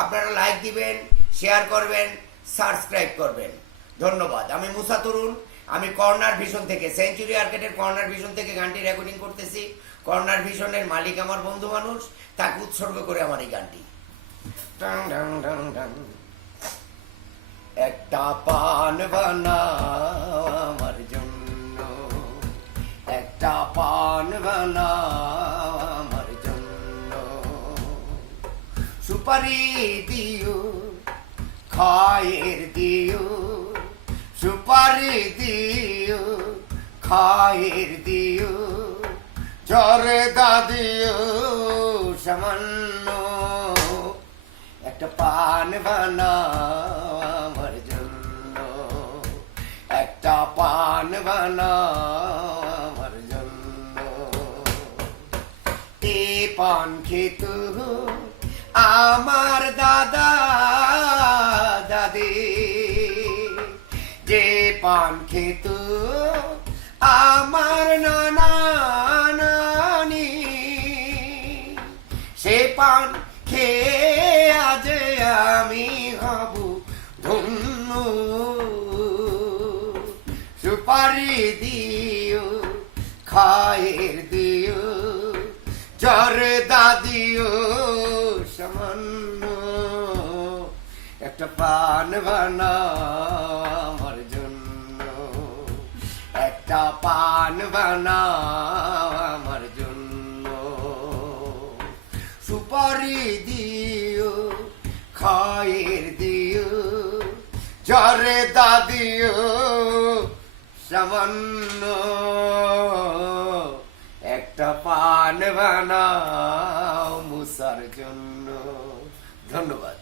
আপনারা লাইক দিবেন, শেয়ার করবেন, সাবস্ক্রাইব করবেন। ধন্যবাদ। আমি মুসা তরুণ, আমি কর্নার ভিশন থেকে, সেঞ্চুরি আর্কেডের কর্নার ভিশন থেকে গানটি রেকর্ডিং করতেছি। কর্নার ভিশনের মালিক আমার বন্ধু মানুষ, তাকে উৎসর্গ করে আমার এই গানটি। Tongue tongue tongue tongue. একটা পান বানাও আমার জন্য, একটা পান বানাও আমার জন্য, সুপারি দিও খায়ের দিও, সুপারি দিও খায়ের দিও, জর্দা দিও সামান্য, একটা পান বানাও আমার জন্য, একটা পান বানাও আমার জন্য। এ পান খেত আমার দাদা দাদি, যে পান খেত আমার নানা নানি, সে পান খেয়ে আজ আমি হব ধন্য, সুপারি দিও খায়ের দিও, জর্দা দিও সামান্য, একটা পান বানাও আমার জন্য, একটা পান বানাও আমার জন্য, সুপারি দিও খায়ের দিও, জর্দা দিও সামান্য, একটা পান বানাও মুসার জন্য। ধন্যবাদ।